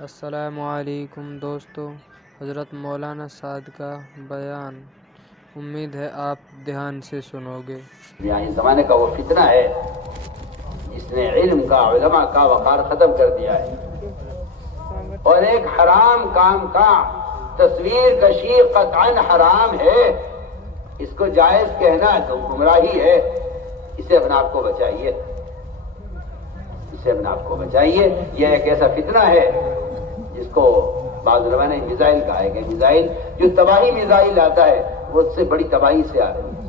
السلام علیکم دوستو، حضرت مولانا سعد کا بیان امید ہے آپ دھیان سے سنو گے۔ اس زمانے کا وہ فتنہ ہے جس نے علم کا، علماء کا وقار ختم کر دیا ہے، اور ایک حرام کام کا تصویر کشی قطعاً حرام ہے، اس کو جائز کہنا تو گمراہی ہے۔ اسے اپنے آپ کو بچائیے، اسے اپنے آپ کو بچائیے۔ یہ ایک ایسا فتنہ ہے جس کو بعض علماء نے میزائل کہا ہے کہ میزائل جو تباہی میزائل آتا ہے وہ اس سے بڑی تباہی سے آ رہی ہے،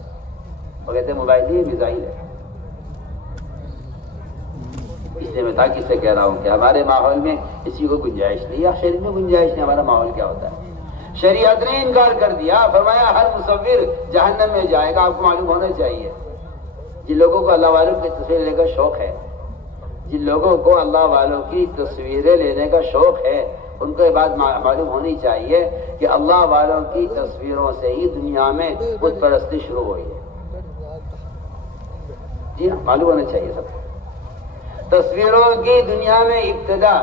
وہ کہتے ہیں موبائل یہ میزائل ہے۔ اس لیے میں تاکید سے کہہ رہا ہوں کہ ہمارے ماحول میں کسی کو گنجائش نہیں، یا شریعت میں گنجائش نہیں۔ ہمارا ماحول کیا ہوتا ہے؟ شریعت نے انکار کر دیا، فرمایا ہر مصور جہنم میں جائے گا۔ آپ کو معلوم ہونا چاہیے جن لوگوں کو اللہ والوں کی تصویر لینے کا شوق ہے، جن لوگوں کو اللہ والوں کی تصویریں لینے کا شوق ہے، ان کو یہ بات معلوم ہونی چاہیے کہ اللہ والوں کی تصویروں سے ہی دنیا میں بت پرستی شروع ہوئی ہے۔ جی ہاں، معلوم ہونا چاہیے سب کو۔ تصویروں کی دنیا میں ابتدا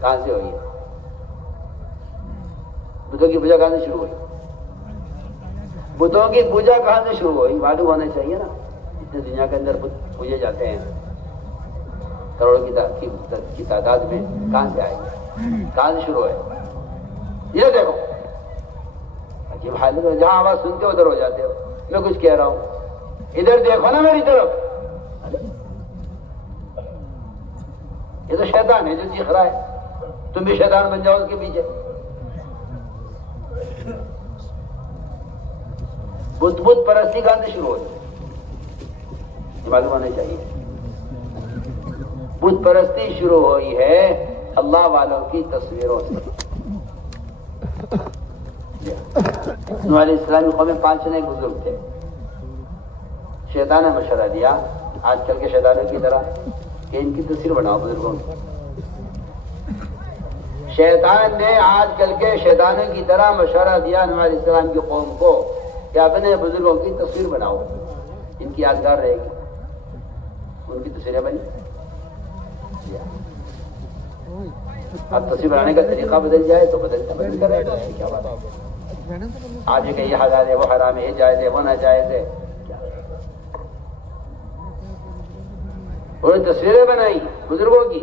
کہاں سے ہوئی ہے؟ بتوں کی پوجا کہاں سے شروع ہوئی؟ بتوں کی پوجا کہاں سے شروع ہوئی؟ معلوم ہونا چاہیے نا۔ اتنے دنیا کے اندر بت پوجے جاتے ہیں، کروڑوں کی تعداد میں، کہاں سے آئے، کہاں سے شروع ہے؟ یہ دیکھو عجیب حالت ہے، جہاں آواز سنتے ہو ادھر ہو جاتے ہو۔ میں کچھ کہہ رہا ہوں، ادھر دیکھو نا میری طرف۔ یہ تو شیطان ہے جو چیخ رہا ہے، تم بھی شیطان بن جاؤ اس کے پیچھے۔ بت پرستی کہاں سے شروع ہوئی؟ یہ معلوم ہونا چاہیے۔ بت پرستی شروع ہوئی ہے اللہ والوں کی تصویروں سے۔ نوح علیہ السلام کی قوم میں 5 جنے بزرگ تھے۔ شیطان نے مشورہ دیا آج کل کے شیطانوں کی طرح کہ ان کی تصویر بناؤ بزرگوں کی۔ شیطان نے آج کل کے شیطانوں کی طرح مشورہ دیا نوح علیہ السلام کی قوم کو کہ اپنے بزرگوں کی تصویر بناؤ، ان کی یادگار رہے گی۔ ان کی تصویریں بنی۔ اب تصویر بنانے کا طریقہ بدل جائے تو بدل کر رہے گا، کیا بات ہے؟ آج یہ کہ یہ حلال ہے، وہ حرام ہے، یہ جائز ہے، وہ ناجائز ہے۔ انہوں نے تصویریں بنائی بزرگوں کی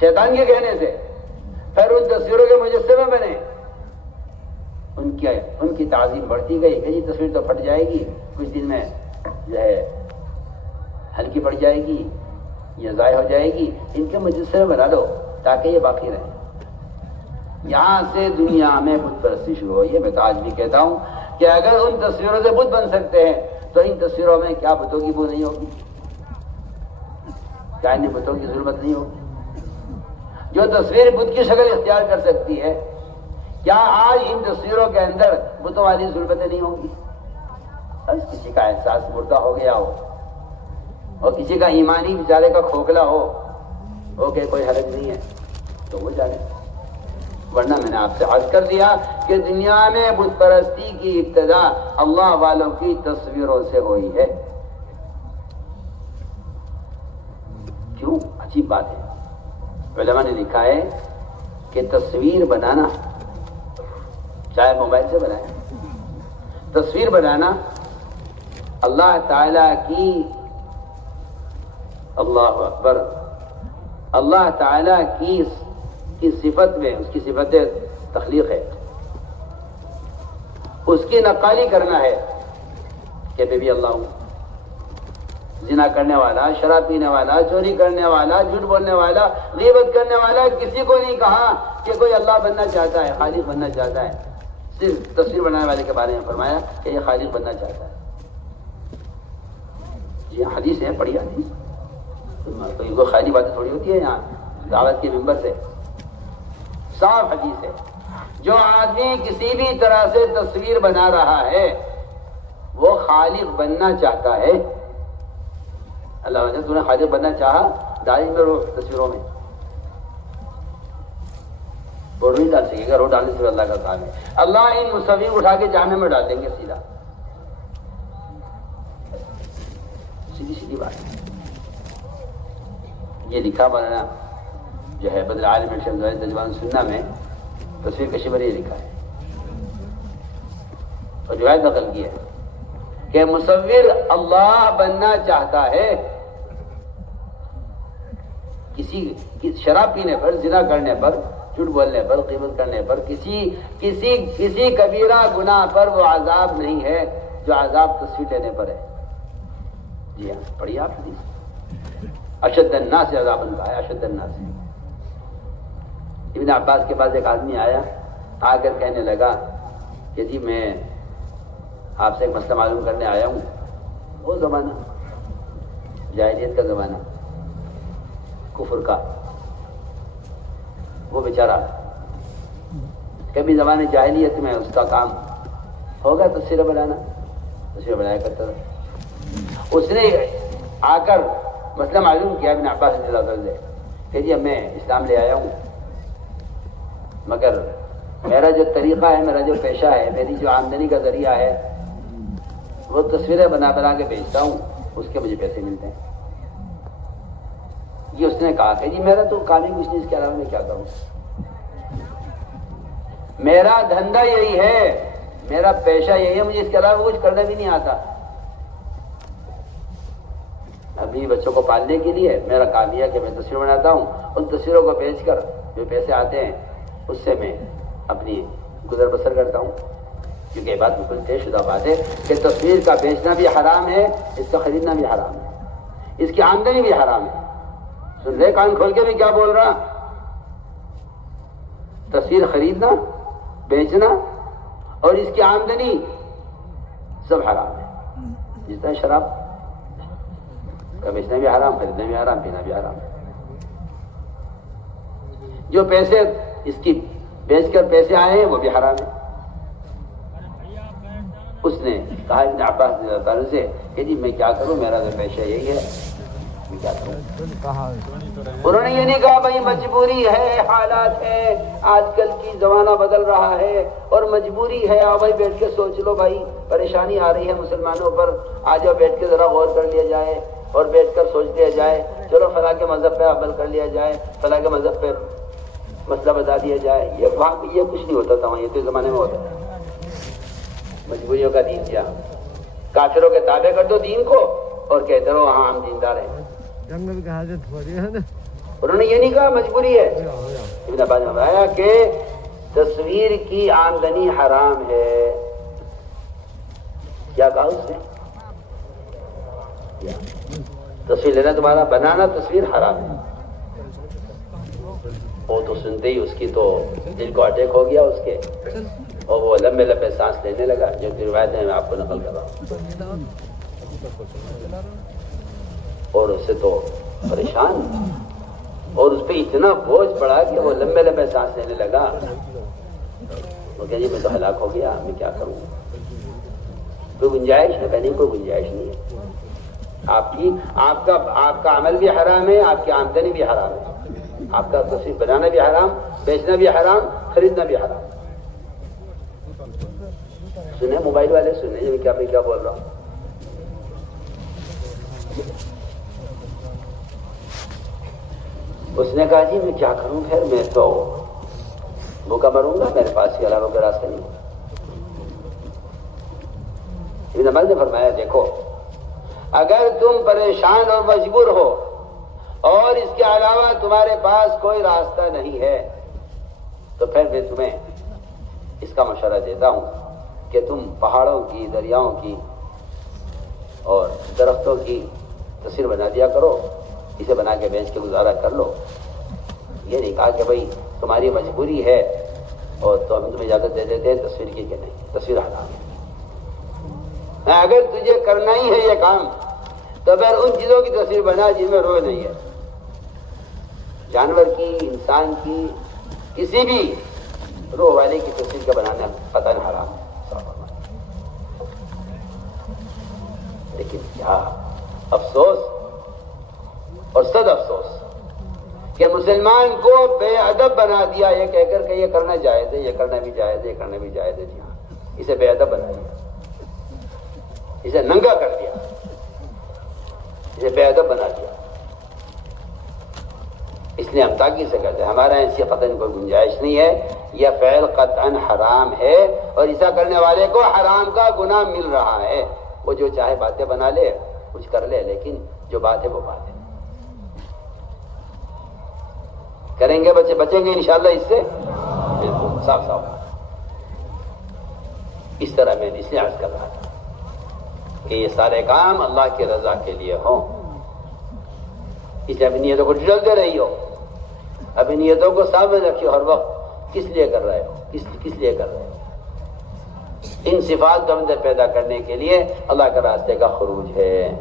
شیطان کے کہنے سے، پھر ان تصویروں کے مجسمے بنے۔ ان کی تعظیم بڑھتی گئی کہ جی تصویر تو پھٹ جائے گی، کچھ دن میں جو ہے ہلکی پڑ جائے گی یا ضائع ہو جائے گی، ان کے مجسمے بنا لو تاکہ یہ باقی رہے۔ یہاں سے دنیا میں بت پرستی شروع ہوئی ہے۔ میں تو آج بھی کہتا ہوں کہ اگر ان تصویروں سے بت بن سکتے ہیں تو ان تصویروں میں کیا بتوں کی بو نہیں ہوگی؟ کیا ان بتوں کی ضرورت نہیں ہوگی؟ جو تصویر بت کی شکل اختیار کر سکتی ہے، کیا آج ان تصویروں کے اندر بتوں والی ضرورتیں نہیں ہوں گی؟ کسی کا احساس مردہ ہو گیا ہو اور کسی کا ایمانی بیچارے کا کھوکھلا ہو کہ کوئی حرج نہیں ہے تو وہ جانے۔ ورنہ میں نے آپ سے عرض کر دیا کہ دنیا میں بت پرستی کی ابتدا اللہ والوں کی تصویروں سے ہوئی ہے۔ کیوں؟ عجیب بات ہے۔ علماء نے لکھا ہے کہ تصویر بنانا، چاہے موبائل سے بنائے، تصویر بنانا اللہ تعالی کی، اللہ اکبر، اللہ تعالی کی صفت میں، اس کی صفت تخلیق ہے، اس کی نقالی کرنا ہے کہ میں بھی اللہ ہوں۔ زنا کرنے والا، شراب پینے والا، چوری کرنے والا، جھوٹ بولنے والا، غیبت کرنے والا، کسی کو نہیں کہا کہ کوئی اللہ بننا چاہتا ہے، خالق بننا چاہتا ہے۔ صرف تصویر بنانے والے کے بارے میں فرمایا کہ یہ خالق بننا چاہتا ہے۔ جی حدیث ہے، پڑھی حدیث، کوئی خالی باتیں تھوڑی ہوتی ہے یہاں دعوت کے ممبر سے، صاف حدیث ہے۔ جو آدمی کسی بھی طرح سے تصویر بنا رہا ہے وہ خالق بننا چاہتا ہے۔ اللہ نے تو نے خالق بننا چاہا، ڈالی میں روح تصویروں میں وہ نہیں ڈال سکے گا۔ روح ڈالنے سے اللہ کا کام ہے۔ اللہ ان مصور اٹھا کے جہنم میں ڈال دیں گے سیدھا، سیدھی بات ہے۔ یہ لکھا مولانا جو ہے بدر عالم شمس تجوان سننا میں تصویر کشی پر یہ لکھا ہے اور روایت نقل کی ہے کہ مصور اللہ بننا چاہتا ہے کسی شراب پینے پر، زنا کرنے پر، جھوٹ بولنے پر، غیبت کرنے پر، کسی کبیرہ گناہ پر وہ عذاب نہیں ہے جو عذاب تصویر لینے پر ہے۔ جی ہاں، پڑھیے آپ حدیث، اشد الناس عذاباً کہا ہے، اشد الناس۔ ابن عباس کے پاس ایک آدمی آیا، آ کر کہنے لگا کہ جی میں آپ سے ایک مسئلہ معلوم کرنے آیا ہوں۔ وہ زمانہ جاہلیت کا زمانہ، کفر کا، وہ بیچارہ کبھی زمانے جاہلیت میں اس کا کام ہوگا تصویر بنانا، تصویر بنایا کرتا تھا۔ اس نے آ کر مسئلہ معلوم کیا ابن عباس رضی اللہ عنہ سے کہ جی میں اسلام لے آیا ہوں، مگر میرا جو طریقہ ہے، میرا جو پیشہ ہے، میری جو آمدنی کا ذریعہ ہے وہ تصویریں بنا بنا کے بیچتا ہوں، اس کے مجھے پیسے ملتے ہیں۔ یہ اس نے کہا کہ جی میرا تو کام ہی کچھ نہیں، اس کے علاوہ میں کیا کروں، میرا دھندا یہی ہے، میرا پیشہ یہی ہے، مجھے اس کے علاوہ کچھ کرنا بھی نہیں آتا۔ ابھی بچوں کو پالنے کے لیے میرا کام یہ ہے کہ میں تصویر بناتا ہوں، ان تصویروں کو بیچ کر جو پیسے آتے ہیں اس سے میں اپنی گزر بسر کرتا ہوں۔ کیونکہ یہ بات بالکل طے شدہ بات ہے کہ تصویر کا بیچنا بھی حرام ہے، اس کا خریدنا بھی حرام ہے، اس کی آمدنی بھی حرام ہے۔ سن رہے کان کھول کے بھی کیا بول رہا؟ تصویر خریدنا، بیچنا اور اس کی آمدنی سب حرام ہے۔ جس طرح شراب کا بیچنا بھی حرام، خریدنا بھی حرام، پینا بھی حرام ہے۔ جو پیسے اس کی بیچ کر پیسے آئے ہیں وہ بھی حرام ہے۔ اس نے کہا ابن عباس رضی اللہ عنہ سے کہ جی میں کیا کروں، میرا تو پیشہ یہی ہے، میں کیا کروں۔ انہوں نے یہ نہیں کہا بھائی مجبوری ہے، حالات ہے، آج کل کی زمانہ بدل رہا ہے اور مجبوری ہے، آؤ بھائی بیٹھ کے سوچ لو، بھائی پریشانی آ رہی ہے مسلمانوں پر، آ جاؤ بیٹھ کے ذرا غور کر لیا جائے اور بیٹھ کر سوچ لیا جائے، چلو فلاں کے مذہب پہ عمل کر لیا جائے، فلاں کے مذہب پہ مسئلہ بتا دیا جائے۔ یہ وہاں یہ کچھ نہیں ہوتا تھا، وہاں یہ تو زمانے میں ہوتا تھا۔ مجبوریوں کا دین کیا، کافروں کے تابع کر دو دین کو اور کہتے رہو ہاں ہم دیندار ہیں۔ انہوں نے یہ نہیں کہا مجبوری ہے۔ ابن عباس نے بتایا کہ تصویر کی آمدنی حرام ہے۔ کیا کہا اس نے؟ تصویر لینا تمہارا، بنانا تصویر حرام ہے۔ وہ تو سنتے ہی اس کی تو دل کو اٹیک ہو گیا اس کے، اور وہ لمبے لمبے سانس لینے لگا، جو روایت ہے میں آپ کو نقل کر رہا ہوں۔ اور اس سے تو پریشان، اور اس پہ اتنا بوجھ پڑا کہ وہ لمبے لمبے سانس لینے لگا۔ وہ کہ جی میں تو ہلاک ہو گیا، میں کیا کروں، کوئی گنجائش ہے؟ نہیں، کوئی گنجائش نہیں ہے۔ آپ کا عمل بھی حرام ہے، آپ کی آمدنی بھی حرام ہے، آپ کا تصویر بنانا بھی حرام، بیچنا بھی حرام، خریدنا بھی حرام۔ سنیں موبائل والے، سنیں میں کیا بول رہا ہوں۔ اس نے کہا جی میں کیا کروں، خیر میں تو بھوکا مروں گا، میرے پاس کے علاوہ کوئی راستہ نہیں۔ ابن عباس نے فرمایا دیکھو، اگر تم پریشان اور مجبور ہو اور اس کے علاوہ تمہارے پاس کوئی راستہ نہیں ہے تو پھر میں تمہیں اس کا مشورہ دیتا ہوں کہ تم پہاڑوں کی، دریاؤں کی اور درختوں کی تصویر بنا دیا کرو، اسے بنا کے بیچ کے گزارا کر لو۔ یہ نہیں کہا کہ بھائی تمہاری مجبوری ہے اور تو ہم تمہیں اجازت دے دیتے ہیں تصویر کی، کہ نہیں، تصویر حرام ہے۔ اگر تجھے کرنا ہی ہے یہ کام تو پھر ان چیزوں کی تصویر بنا جن میں روح نہیں ہے، جانور کی، انسان کی، کسی بھی روح والے کی تصویر کا بنانا قطعاً حرام ہے۔ لیکن کیا افسوس اور صد افسوس کہ مسلمان کو بے ادب بنا دیا، یہ کہہ کر کہ یہ کرنا جائز ہے، یہ کرنا بھی جائز ہے، یہ کرنا بھی جائز ہے۔ جی ہاں، اسے بے ادب بنا دیا، اسے ننگا کر دیا، اسے بے ادب بنا دیا۔ اس لیے ہم تاکید سے کرتے ہیں، ہمارا ایسی قطعاً کوئی گنجائش نہیں ہے، یہ فعل قطعاً حرام ہے اور ایسا کرنے والے کو حرام کا گناہ مل رہا ہے۔ وہ جو چاہے باتیں بنا لے، کچھ کر لے، لیکن جو بات ہے وہ بات ہے۔ کریں گے بچے، بچیں گے انشاءاللہ اس سے، بالکل صاف صاف۔ اس طرح میں اس لیے عرض کر رہا تھا کہ یہ سارے کام اللہ کی رضا کے لیے ہوں، اس لیے اپنی نیتوں کو ڈھلتے رہی ہو، اپنی نیتوں کو سامنے رکھیے ہر وقت، کس لیے کر رہے ہو، کس لیے کر رہے ہو۔ ان صفات کو اندر پیدا کرنے کے لیے اللہ کے راستے کا خروج ہے۔